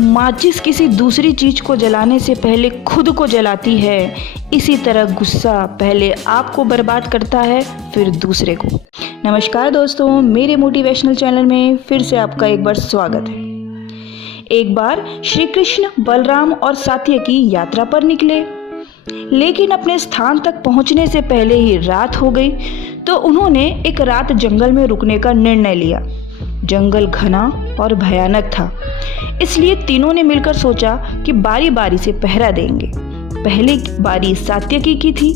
माचिस किसी दूसरी चीज को जलाने से पहले खुद को जलाती है, इसी तरह गुस्सा पहले आपको बर्बाद करता है फिर दूसरे को। नमस्कार दोस्तों, मेरे मोटिवेशनल चैनल में फिर से आपका एक बार स्वागत है। एक बार श्री कृष्ण बलराम और सात्यकी यात्रा पर निकले, लेकिन अपने स्थान तक पहुंचने से पहले ही रात हो गई, तो उन्होंने एक रात जंगल में रुकने का निर्णय लिया। जंगल घना और भयानक था, इसलिए तीनों ने मिलकर सोचा कि बारी बारी से पहरा देंगे। पहली बारी सात्यकी की थी।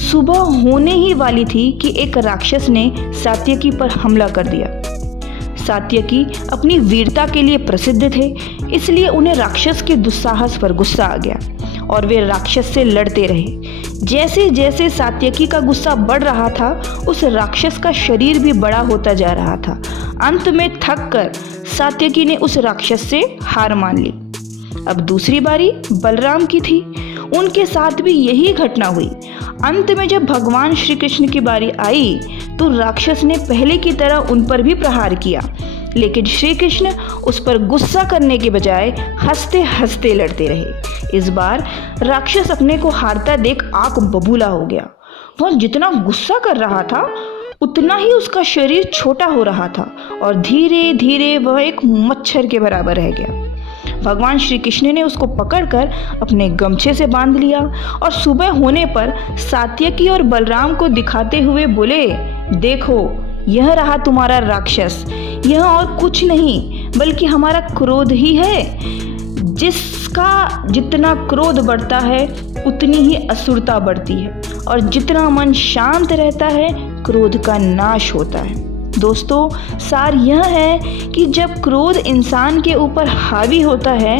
सुबह होने ही वाली थी कि एक राक्षस ने सात्यकी पर हमला कर दिया। सात्यकी अपनी वीरता के लिए प्रसिद्ध थे, इसलिए उन्हें राक्षस के दुस्साहस पर गुस्सा आ गया और वे राक्षस से लड़ते रहे। जैसे जैसे सात्यकी का गुस्सा बढ़ रहा था, उस राक्षस का शरीर भी बड़ा होता जा रहा था। अंत में थक कर सात्यकी ने उस राक्षस से हार मान ली। अब दूसरी बारी बलराम की थी। उनके साथ भी यही घटना हुई। अंत में जब भगवान श्री कृष्ण की बारी आई, तो राक्षस ने पहले की तरह उन पर भी प्रहार किया, लेकिन श्री कृष्ण उस पर गुस्सा करने के बजाय हंसते हंसते लड़ते रहे। इस बार राक्षस अपने को हारता देख आंख बबूला हो गया। वह जितना गुस्सा कर रहा था, उतना ही उसका शरीर छोटा हो रहा था और धीरे धीरे वह एक मच्छर के बराबर रह गया। भगवान श्री कृष्ण ने उसको पकड़कर अपने गमछे से बांध लिया और सुबह होने पर सात्यकी और बलराम को दिखाते हुए बोले, देखो, यह रहा तुम्हारा राक्षस। यह और कुछ नहीं बल्कि हमारा क्रोध ही है। जिसका जितना क्रोध बढ़ता है, उतनी ही असुरता बढ़ती है, और जितना मन शांत रहता है, क्रोध का नाश होता है। दोस्तों, सार यह है कि जब क्रोध इंसान के ऊपर हावी होता है,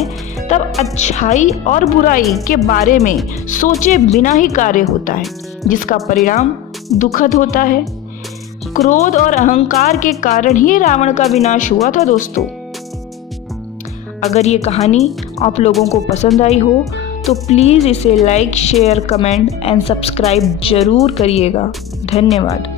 तब अच्छाई और बुराई के बारे में सोचे बिना ही कार्य होता है, जिसका परिणाम दुखद होता है। क्रोध और अहंकार के कारण ही रावण का विनाश हुआ था। दोस्तों, अगर ये कहानी आप लोगों को पसंद आई हो, तो प्लीज़ इसे like, share, comment and subscribe जरूर करिएगा। धन्यवाद।